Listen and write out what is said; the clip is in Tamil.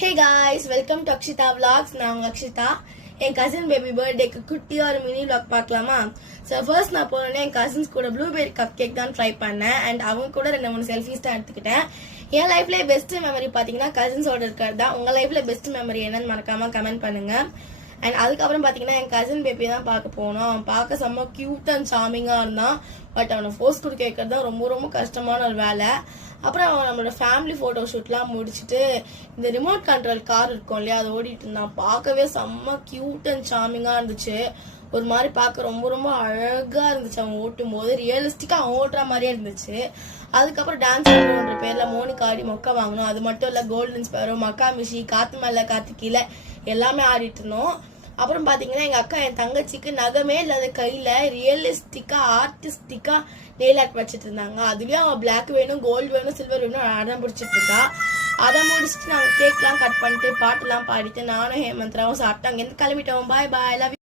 Hey guys, welcome to Akshita vlogs. நான் உங்க அக்ஷிதா. என் கசின் பேபி பர்த்டேக்கு குட்டியா ஒரு மினி vlog பார்க்கலாமா? ஸோ ஃபர்ஸ்ட் நான் போனேன் என் கசின்ஸ் கூட ப்ளூபெர்ரி கப் கேக் தான் ட்ரை பண்ணேன். அண்ட் அவங்க கூட 2-3 செல்ஃபிஸ் தான் எடுத்துக்கிட்டேன். என் லைஃப்ல பெஸ்ட் மெமரி பார்த்தீங்கன்னா கசின்ஸோட இருக்கிறது தான். உங்க லைஃப்ல பெஸ்ட் மெமரி என்னன்னு மறக்காம கமெண்ட் பண்ணுங்க. அண்ட் அதுக்கப்புறம் பார்த்தீங்கன்னா என் கசின் பேபி தான் பார்க்க போனோம். அவன் பார்க்க செம்ம கியூட் அண்ட் சாமிங்காக இருந்தான். பட் அவனை ஃபோர்ஸ் கொடுக்க வைக்கிறது தான் ரொம்ப ரொம்ப கஷ்டமான ஒரு வேலை. அப்புறம் அவன் நம்மளோட ஃபேமிலி ஃபோட்டோ ஷூட்லாம் முடிச்சுட்டு இந்த ரிமோட் கண்ட்ரோல் கார் இருக்கும் இல்லையா, அதை ஓடிட்டு இருந்தான். பார்க்கவே செம்ம கியூட் அண்ட் சாமிங்காக இருந்துச்சு. ஒரு மாதிரி பார்க்க ரொம்ப ரொம்ப அழகா இருந்துச்சு. அவன் ஓட்டும் போது ரியலிஸ்டிக்கா அவன் ஓட்டுற மாதிரியே இருந்துச்சு. அதுக்கப்புறம் டான்ஸ் ஆடுற பேர்ல மோனிகா ஆடி மொக்க வாங்கணும். அது மட்டும் இல்ல, கோல்டன் ஸ்பேரோ, மக்கா மிஷி, காத்து மேல காத்து கீழே எல்லாமே ஆடிட்டு இருந்தோம். அப்புறம் பாத்தீங்கன்னா எங்க அக்கா என் தங்கச்சிக்கு நகமே இல்லாத கையில ரியலிஸ்டிக்கா ஆர்டிஸ்டிக்கா நெயில் ஆர்ட் வச்சிட்டு இருந்தாங்க. அதுலயும் அவன் பிளாக் வேணும், கோல்டு வேணும், சில்வர் வேணும் அடம் பிடிச்சிட்டு இருக்கா. அதை முடிச்சுட்டு நாங்க கேக் எல்லாம் கட் பண்ணிட்டு பாட்டு எல்லாம் பாடிட்டு நானும் ஹேமந்த்ராவும் சாப்பிட்டு அங்க இருந்து கிளம்பிட்டோம். பாய் பாய், லவ் யூ.